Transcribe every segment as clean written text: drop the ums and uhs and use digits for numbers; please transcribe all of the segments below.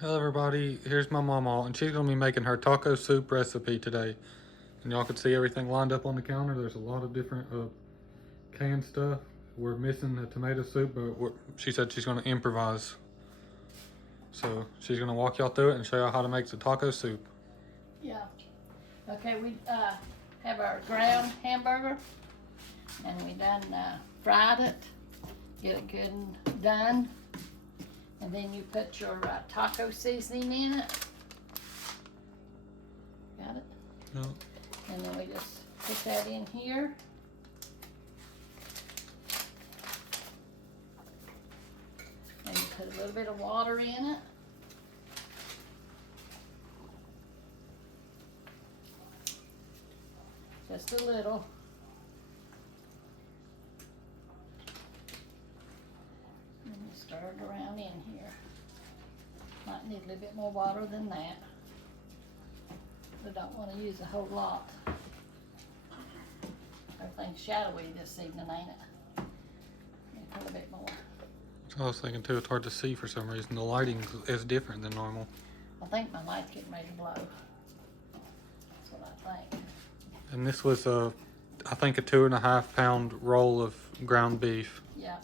Hello everybody, here's my Mamaw, and she's going to be making her taco soup recipe today. And y'all can see everything lined up on the counter. There's a lot of different canned stuff. We're missing the tomato soup, but she said she's going to improvise. So she's going to walk y'all through it and show y'all how to make the taco soup. Yeah. Okay, we have our ground hamburger, and we done fried it. Get it good and done. And then you put your taco seasoning in it. Got it? No. And then we just put that in here. And you put a little bit of water in it. Just a little. And you stir it around in here. Might need a little bit more water than that. We don't want to use a whole lot. Everything's shadowy this evening, ain't it? Put a bit more. I was thinking too, it's hard to see for some reason. The lighting is different than normal. I think my light's getting ready to blow. That's what I think. And this was I think a 2.5 pound roll of ground beef. Yeah.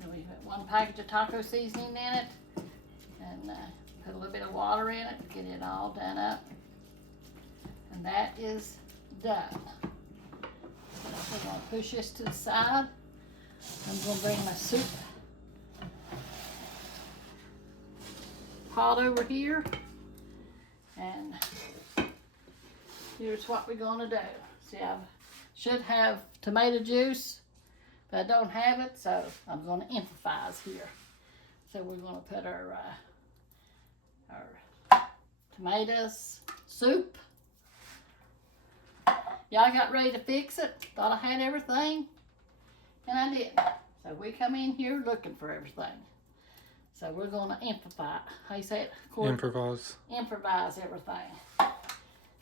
So we put one package of taco seasoning in it, and put a little bit of water in it to get it all done up. And that is done. So we're gonna push this to the side. I'm gonna bring my soup pot over here, and here's what we're gonna do. See, I should have tomato juice, but I don't have it, so I'm gonna improvise here. So we're gonna put our tomatoes soup. Y'all got ready to fix it. Thought I had everything, and I didn't. So we come in here looking for everything. So we're gonna improvise. How you say it? Improvise. Improvise everything.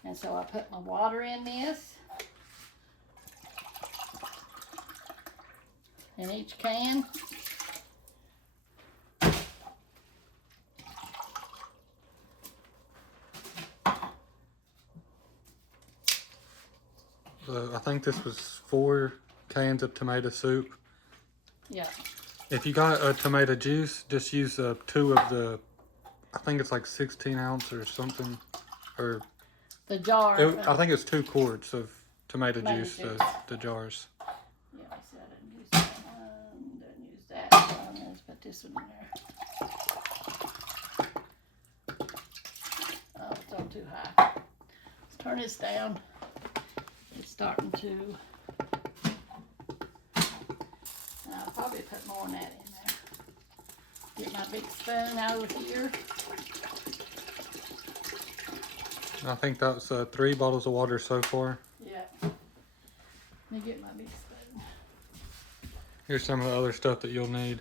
And so I put my water in this. In each can. I think this was 4 cans of tomato soup. Yeah. If you got a tomato juice, just use 2 of the, I think it's like 16 ounce or something, or The jar. I think it's 2 quarts of tomato juice, juice. the jars. Yeah, I said I didn't use that one. Didn't use that one. Let's put this one in there. Oh, it's on too high. Let's turn this down. It's starting to. I'll probably put more than that in there. Get my big spoon out over here. I think that's 3 bottles of water so far. Yeah. Let me get my big spoon. Here's some of the other stuff that you'll need.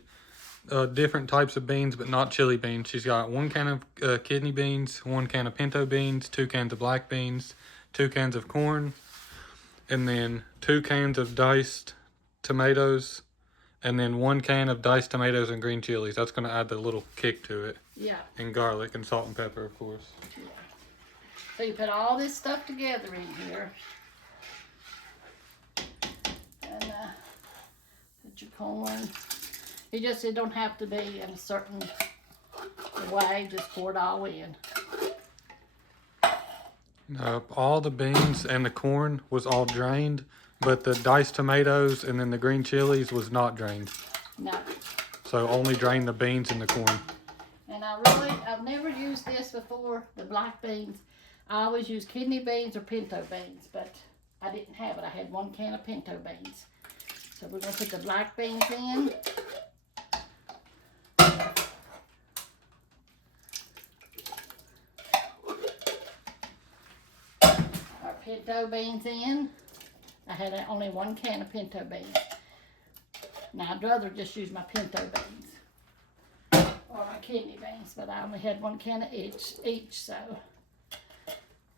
Different types of beans, but not chili beans. She's got 1 can of kidney beans, 1 can of pinto beans, 2 cans of black beans, 2 cans of corn, and then 2 cans of diced tomatoes, and then 1 can of diced tomatoes and green chilies. That's going to add the little kick to it. Yeah. And garlic and salt and pepper, of course. Yeah. So you put all this stuff together in here. And put your corn. It don't have to be in a certain way. Just pour it all in. All the beans and the corn was all drained, but the diced tomatoes and then the green chilies was not drained. No. So only drain the beans and the corn. And I've never used this before, the black beans. I always use kidney beans or pinto beans, but I didn't have it. I had 1 can of pinto beans. So we're gonna put the black beans in. Our pinto beans in. I had only 1 can of pinto beans. Now I'd rather just use my pinto beans or my kidney beans, but I only had 1 can of each, so.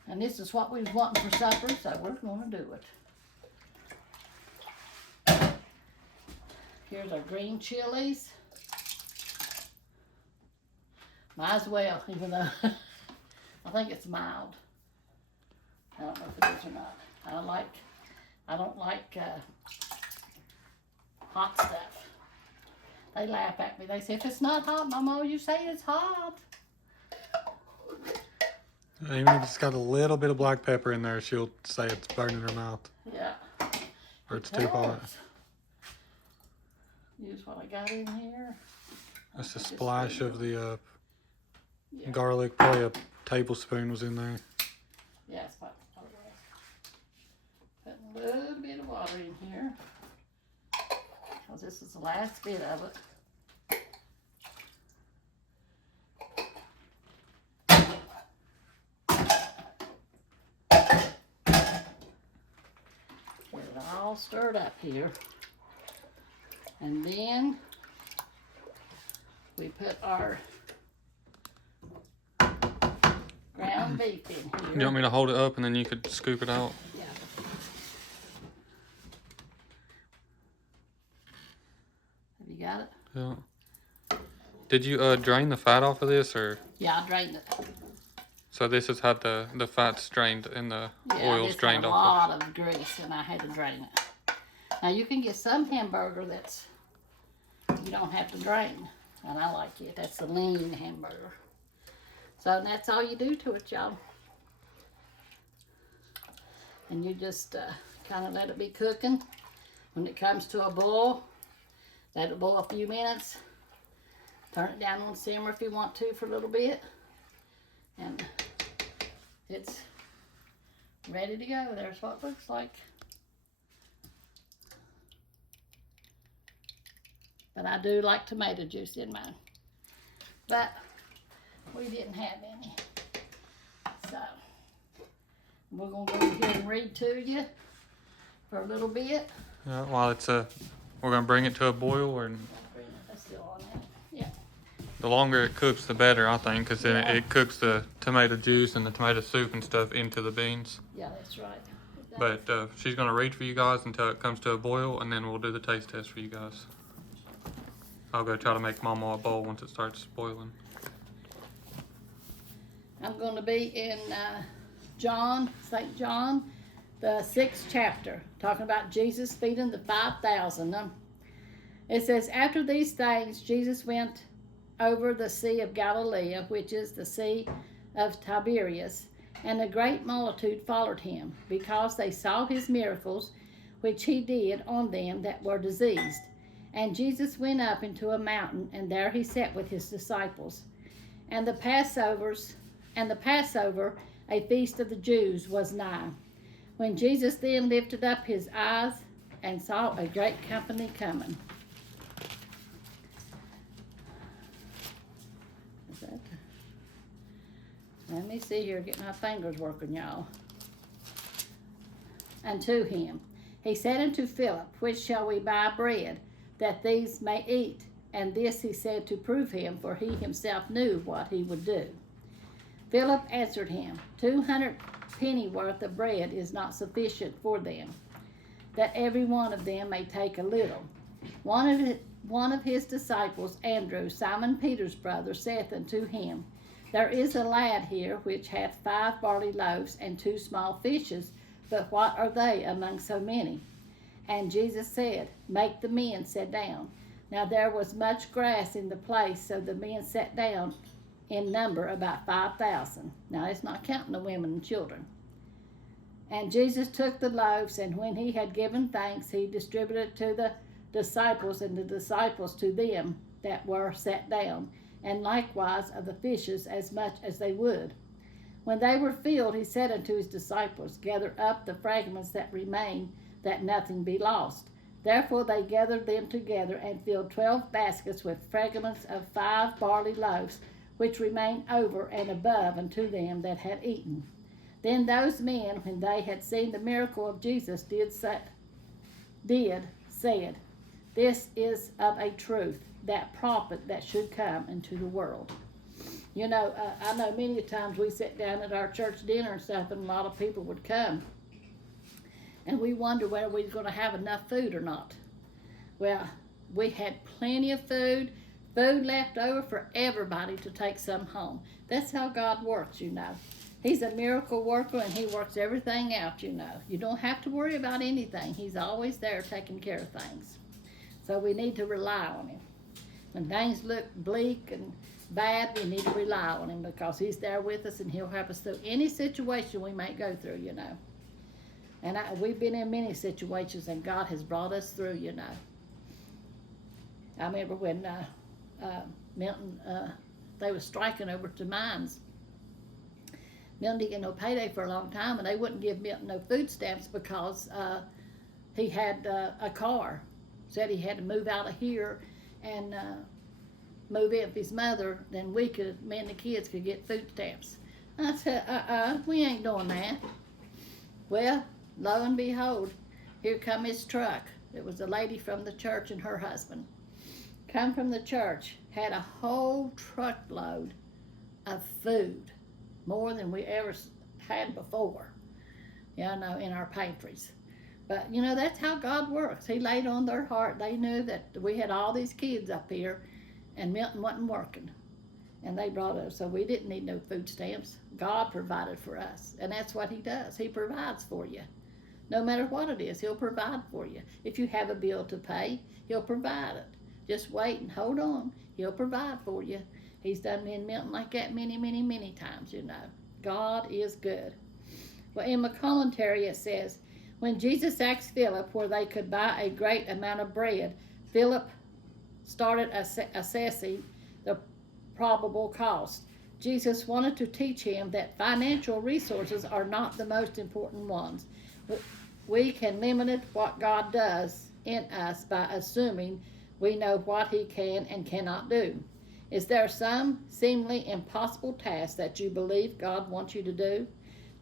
And this is what we was wanting for supper, so we're gonna do it. Here's our green chilies. Might as well, even though I think it's mild. I don't know if it is or not. I don't like hot stuff. They laugh at me. They say, if it's not hot, Mama, you say it's hot. Even if it's got a little bit of black pepper in there, she'll say it's burning her mouth. Yeah. Or it's too hot. Use what I got in here. Just a splash of the Yeah. garlic. Probably a tablespoon was in there. Yeah, it's what it was. Putting a little bit of water in here. Because this is the last bit of it. Get it all stirred up here. And then we put our ground beef in here. You want me to hold it up and then you could scoop it out? Yeah. Have you got it? Yeah. Did you drain the fat off of this, or? Yeah, I drained it. So this has had the fats drained and the oil's drained off. Yeah, a lot of grease, and I had to drain it. Now you can get some hamburger that's you don't have to drain, and I like it. That's the lean hamburger. So that's all you do to it, y'all. And you just kind of let it be cooking. When it comes to a boil, let it boil a few minutes. Turn it down on simmer if you want to for a little bit. And it's ready to go. There's what it looks like. But I do like tomato juice in mine. But we didn't have any. So we're going to go ahead and read to you for a little bit. Yeah, while it's we're going to bring it to a boil, and That's still on that. Yeah. the longer it cooks, the better, I think, because then it cooks the tomato juice and the tomato soup and stuff into the beans. Yeah, that's right. But she's going to read for you guys until it comes to a boil, and then we'll do the taste test for you guys. I'll go try to make Mamaw a bowl once it starts boiling. I'm going to be in John, St. John, the 6th chapter, talking about Jesus feeding the 5,000. It says, after these things, Jesus went over the Sea of Galilee, which is the Sea of Tiberias, and a great multitude followed him, because they saw his miracles, which he did on them that were diseased. And Jesus went up into a mountain, and there he sat with his disciples. And the Passover, a feast of the Jews, was nigh. When Jesus then lifted up his eyes and saw a great company coming. Is that? Let me see here, get my fingers working, y'all. And to him, he said unto Philip, which shall we buy bread, that these may eat? And this he said to prove him, for he himself knew what he would do. Philip answered him, 200 pennyworth of bread is not sufficient for them, that every one of them may take a little. One of his disciples, Andrew, Simon Peter's brother, saith unto him, there is a lad here which hath 5 barley loaves and 2 small fishes, but what are they among so many? And Jesus said, make the men sit down. Now there was much grass in the place, so the men sat down in number about 5,000. Now it's not counting the women and children. And Jesus took the loaves, and when he had given thanks, he distributed to the disciples, and the disciples to them that were sat down, and likewise of the fishes as much as they would. When they were filled, he said unto his disciples, gather up the fragments that remain, that nothing be lost. Therefore they gathered them together, and filled 12 baskets with fragments of 5 barley loaves, which remained over and above unto them that had eaten. Then those men, when they had seen the miracle of Jesus, said, this is of a truth, that prophet that should come into the world. You know, I know many times we sit down at our church dinner and stuff, and a lot of people would come, and we wonder whether we're going to have enough food or not. Well, we had plenty of food, Food left over for everybody to take some home. That's how God works, you know. He's a miracle worker and he works everything out, you know. You don't have to worry about anything. He's always there taking care of things. So we need to rely on him. When things look bleak and bad, we need to rely on him because he's there with us and he'll help us through any situation we may go through, you know. And we've been in many situations and God has brought us through, you know. I remember when Milton, they were striking over to mines. Milton didn't get no payday for a long time, and they wouldn't give Milton no food stamps because he had a car. Said he had to move out of here and move in with his mother, then me and the kids could get food stamps. I said, we ain't doing that. Well, lo and behold, here come his truck. It was a lady from the church and her husband. Come from the church, had a whole truckload of food, more than we ever had before, you know, in our pantries. But, you know, that's how God works. He laid on their heart. They knew that we had all these kids up here, and Milton wasn't working. And they brought us, so we didn't need no food stamps. God provided for us, and that's what he does. He provides for you. No matter what it is, he'll provide for you. If you have a bill to pay, he'll provide it. Just wait and hold on. He'll provide for you. He's done me and Milton like that many, many, many times, you know. God is good. Well, in my commentary it says, when Jesus asked Philip where they could buy a great amount of bread, Philip started assessing the probable cost. Jesus wanted to teach him that financial resources are not the most important ones. We can limit what God does in us by assuming we know what he can and cannot do. Is there some seemingly impossible task that you believe God wants you to do?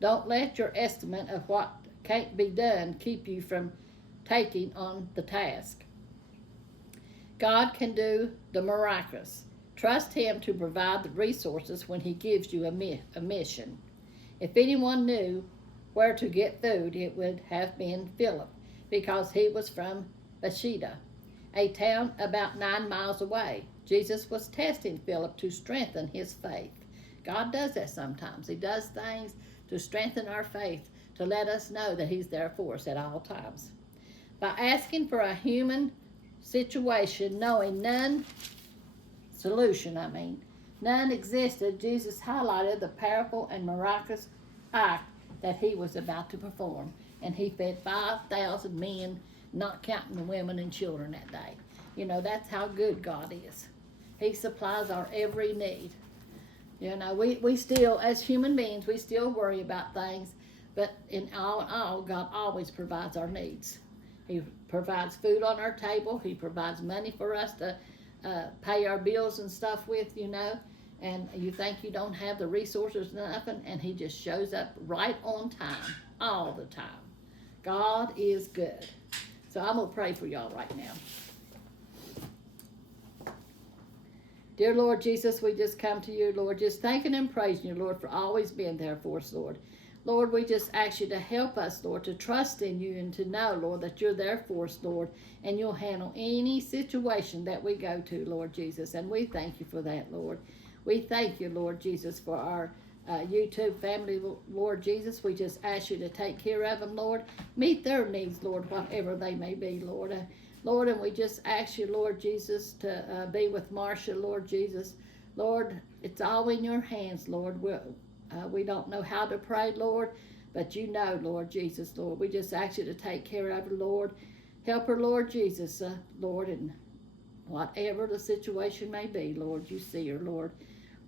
Don't let your estimate of what can't be done keep you from taking on the task. God can do the miraculous. Trust him to provide the resources when he gives you a mission. If anyone knew where to get food, it would have been Philip, because he was from Bethsaida, a town about 9 miles away. Jesus was testing Philip to strengthen his faith. God does that sometimes. He does things to strengthen our faith, to let us know that he's there for us at all times. By asking for a human situation, knowing none existed, Jesus highlighted the powerful and miraculous act that he was about to perform. And he fed 5,000 men, not counting the women and children that day. You know, that's how good God is. He supplies our every need. You know, we still, as human beings, we still worry about things, but in all, God always provides our needs. He provides food on our table. He provides money for us to pay our bills and stuff with, you know, and you think you don't have the resources, nothing, and he just shows up right on time, all the time. God is good. So I'm going to pray for y'all right now. Dear Lord Jesus, we just come to you, Lord, just thanking and praising you, Lord, for always being there for us, Lord. Lord, we just ask you to help us, Lord, to trust in you and to know, Lord, that you're there for us, Lord, and you'll handle any situation that we go to, Lord Jesus. And we thank you for that, Lord. We thank you, Lord Jesus, for our YouTube family, Lord Jesus. We just ask you to take care of them, Lord. Meet their needs, Lord, whatever they may be, Lord. Lord, and we just ask you, Lord Jesus, to be with Marcia, Lord Jesus. Lord, it's all in your hands, Lord. We don't know how to pray, Lord, but you know, Lord Jesus, Lord. We just ask you to take care of her, Lord. Help her, Lord Jesus, Lord, and whatever the situation may be, Lord, you see her, Lord.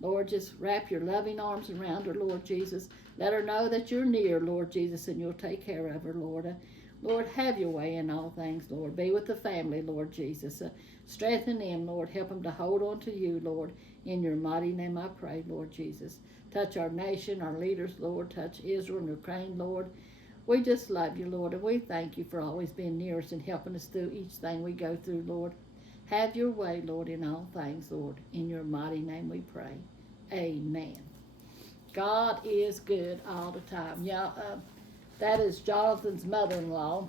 Lord, just wrap your loving arms around her, Lord Jesus. Let her know that you're near, Lord Jesus, and you'll take care of her, Lord. Lord, have your way in all things, Lord. Be with the family, Lord Jesus. Strengthen them, Lord. Help them to hold on to you, Lord. In your mighty name I pray, Lord Jesus. Touch our nation, our leaders, Lord. Touch Israel and Ukraine, Lord. We just love you, Lord, and we thank you for always being near us and helping us through each thing we go through, Lord. Have your way, Lord, in all things, Lord. In your mighty name we pray. Amen. God is good all the time. Yeah, that is Jonathan's mother-in-law.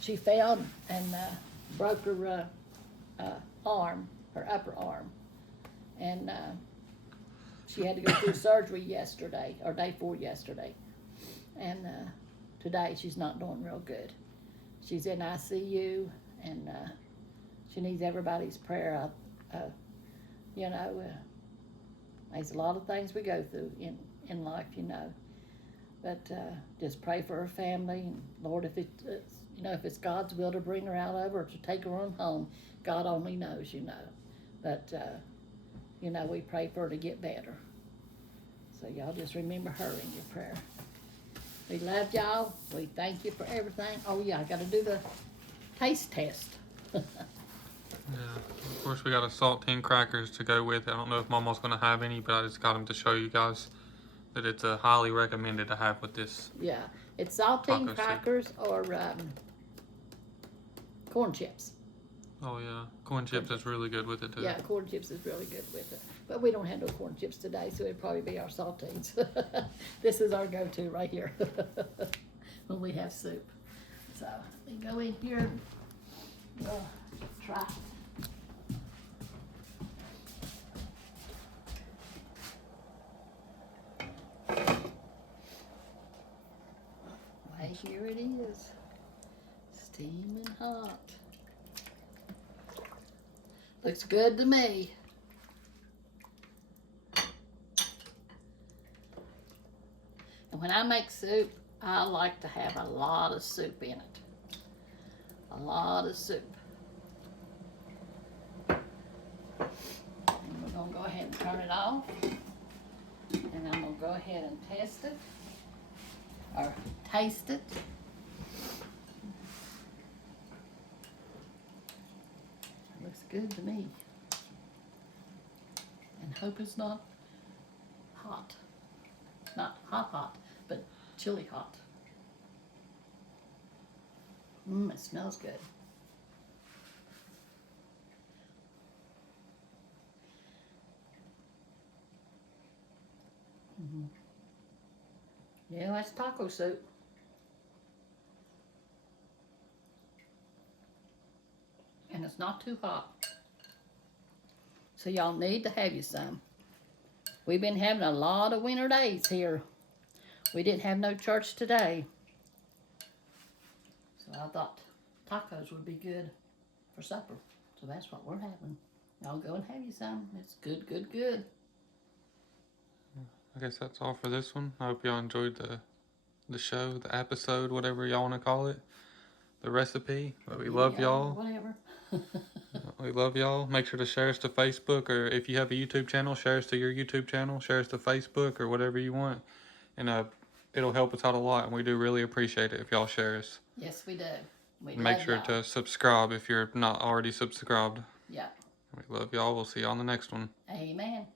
She fell and broke her arm, her upper arm. And she had to go through surgery yesterday, or day before yesterday. And today she's not doing real good. She's in ICU, and she needs everybody's prayer. You know, there's a lot of things we go through in life, you know. But just pray for her family, and Lord, if it's God's will to bring her out of her, or to take her on home, God only knows, you know. But you know, we pray for her to get better. So y'all just remember her in your prayer. We love y'all. We thank you for everything. Oh yeah, I got to do the taste test. Yeah, of course we got a saltine crackers to go with it. I don't know if Mama's going to have any, but I just got them to show you guys that it's highly recommended to have with this. Yeah, it's saltine crackers or corn chips. Oh yeah, corn chips is really good with it too. Yeah, corn chips is really good with it. But we don't have no corn chips today, so it'd probably be our saltines. This is our go-to right here when we have soup. So we go in here. We'll try. Right here it is, steaming hot. Looks good to me. And when I make soup, I like to have a lot of soup in it. A lot of soup. And we're going to go ahead and turn it off. And I'm going to go ahead and test it. Or taste it. Looks good to me. And hope it's not hot. Not hot, but chili hot. It smells good. Yeah, that's taco soup. And it's not too hot. So y'all need to have you some. We've been having a lot of winter days here. We didn't have no church today. So I thought tacos would be good for supper. So that's what we're having. Y'all go and have you some. It's good, good, good. I guess that's all for this one. I hope y'all enjoyed the show, the episode, whatever y'all want to call it, the recipe. But we love y'all. Whatever. We love y'all. Make sure to share us to Facebook, or if you have a YouTube channel, share us to your YouTube channel, share us to Facebook, or whatever you want. And it'll help us out a lot, and we do really appreciate it if y'all share us. Yes, we do. We Make love sure y'all. to subscribe if you're not already subscribed. Yeah. We love y'all. We'll see you on the next one. Amen.